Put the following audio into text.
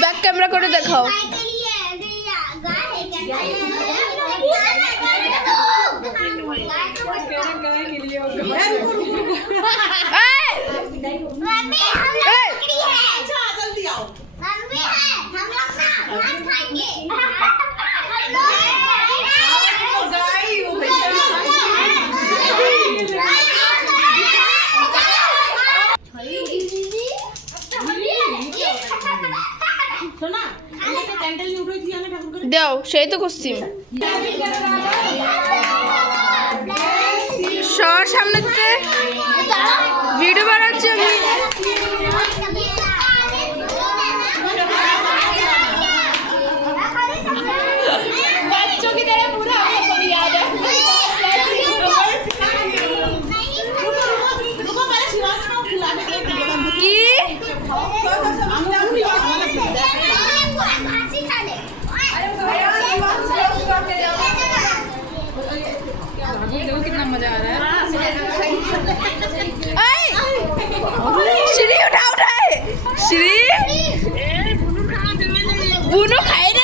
Back camera করে দেখাও। দাও, সেই তো করছি। সবার সামনে ভিডিও বানাচ্ছি আমি। कितना मजा आ रहा है। श्री उठा उठाए, श्री बुनू खाए रे।